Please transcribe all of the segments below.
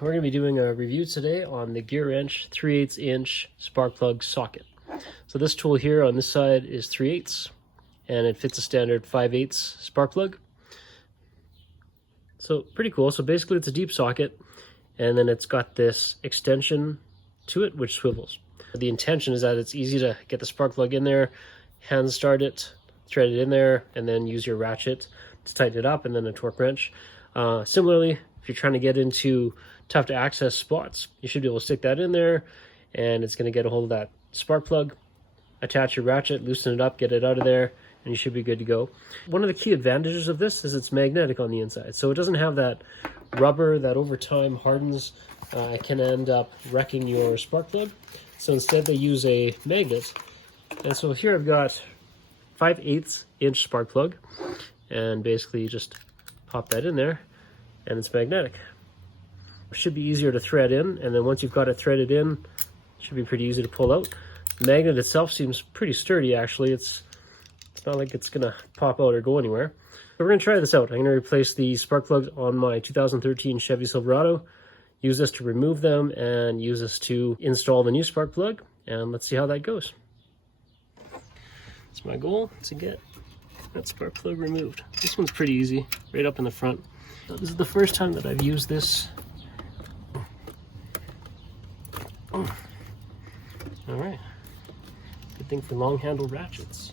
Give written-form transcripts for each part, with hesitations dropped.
We're going to be doing a review today on the Gearwrench 3/8 inch spark plug socket. So this tool here on this side is 3/8 and it fits a standard 5/8 spark plug. So pretty cool. So basically it's a deep socket and then it's got this extension to it which swivels. The intention is that it's easy to get the spark plug in there, hand start it, thread it in there, and then use your ratchet to tighten it up, and then a torque wrench. Similarly, if you're trying to get into tough to access spots, you should be able to stick that in there and it's going to get a hold of that spark plug, attach your ratchet, loosen it up, get it out of there, and you should be good to go. One of the key advantages of this is it's magnetic on the inside, so it doesn't have that rubber that over time hardens. It can end up wrecking your spark plug. So instead they use a magnet. And so here I've got 5/8 inch spark plug, and basically you just pop that in there and it's magnetic. It should be easier to thread in, and then once you've got it threaded in, it should be pretty easy to pull out. The magnet itself seems pretty sturdy actually. It's not like it's gonna pop out or go anywhere. So we're gonna try this out. I'm gonna replace the spark plugs on my 2013 Chevy Silverado, use this to remove them, and use this to install the new spark plug, and let's see how that goes. It's my goal to get that spark plug removed. This one's pretty easy, right up in the front. So this is the first time that I've used this. All right, good thing for long handle ratchets.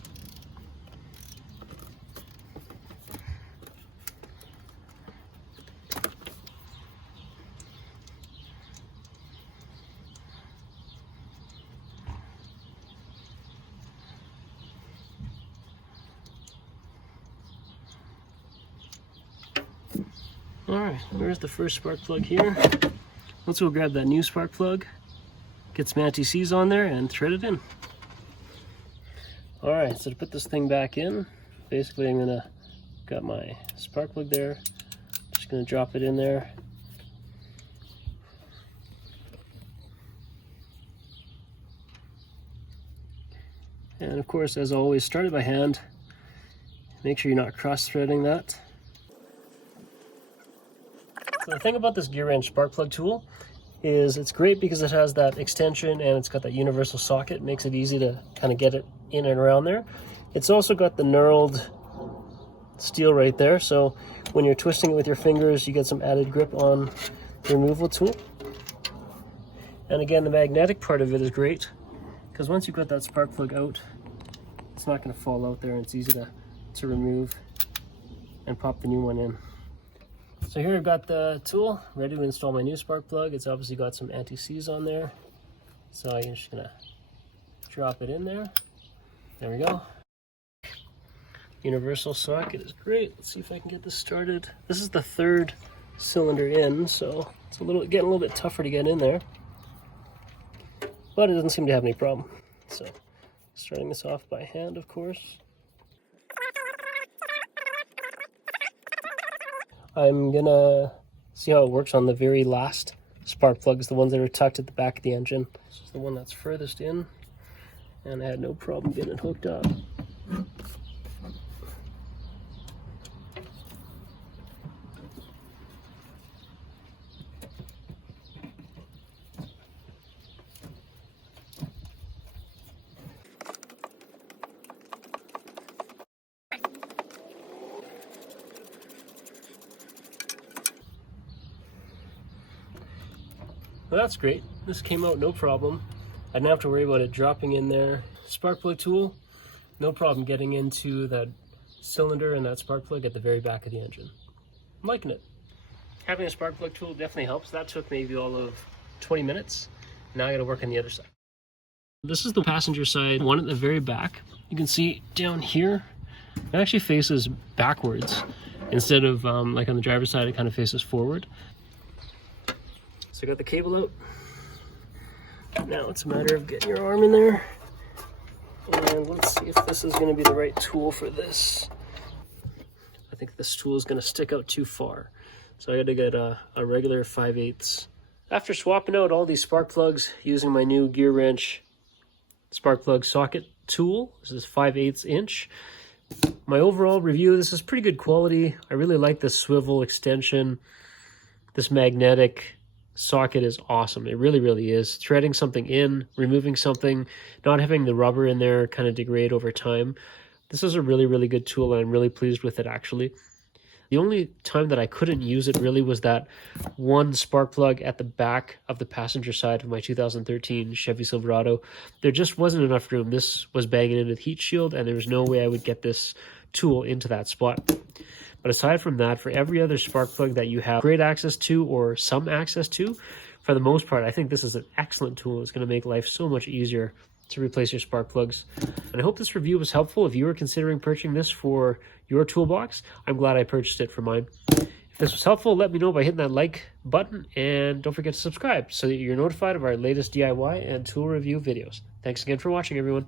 All right, there's the first spark plug here. Let's go grab that new spark plug, get some anti-seize on there, and thread it in. All right, so to put this thing back in, basically I'm gonna got my spark plug there, just gonna drop it in there. And of course, as always, start it by hand. Make sure you're not cross-threading that. So the thing about this Gearwrench spark plug tool is it's great because it has that extension and it's got that universal socket. It makes it easy to kind of get it in and around there. It's also got the knurled steel right there, so when you're twisting it with your fingers, you get some added grip on the removal tool. And again, the magnetic part of it is great because once you've got that spark plug out, it's not going to fall out there, and it's easy to remove and pop the new one in. So here I've got the tool ready to install my new spark plug. It's obviously got some anti-seize on there. So I'm just gonna drop it in there. There we go. Universal socket is great. Let's see if I can get this started. This is the third cylinder in, so it's getting a little bit tougher to get in there. But it doesn't seem to have any problem. So starting this off by hand, of course. I'm gonna see how it works on the very last spark plugs, the ones that are tucked at the back of the engine. This is the one that's furthest in, and I had no problem getting it hooked up. Well, that's great. This came out no problem. I didn't have to worry about it dropping in there. Spark plug tool, no problem getting into that cylinder and that spark plug at the very back of the engine. I'm liking it. Having a spark plug tool definitely helps. That took maybe all of 20 minutes. Now I gotta work on the other side. This is the passenger side, one at the very back. You can see down here, it actually faces backwards. Instead of like on the driver's side, it kind of faces forward. So I got the cable out. Now it's a matter of getting your arm in there. And let's see if this is gonna be the right tool for this. I think this tool is gonna stick out too far. So I gotta get a regular 5/8. After swapping out all these spark plugs using my new Gearwrench spark plug socket tool, this is 5/8 inch. My overall review, this is pretty good quality. I really like this swivel extension, this magnetic socket is awesome. It really, really is. Threading something in, removing something, not having the rubber in there kind of degrade over time. This is a really, really good tool, and I'm really pleased with it, actually. The only time that I couldn't use it really was that one spark plug at the back of the passenger side of my 2013 Chevy Silverado. There just wasn't enough room. This was banging into the heat shield, and there was no way I would get this tool into that spot. But aside from that, for every other spark plug that you have great access to or some access to, for the most part, I think this is an excellent tool. It's going to make life so much easier to replace your spark plugs. And I hope this review was helpful. If you were considering purchasing this for your toolbox, I'm glad I purchased it for mine. If this was helpful, let me know by hitting that like button, and don't forget to subscribe so that you're notified of our latest DIY and tool review videos. Thanks again for watching, everyone.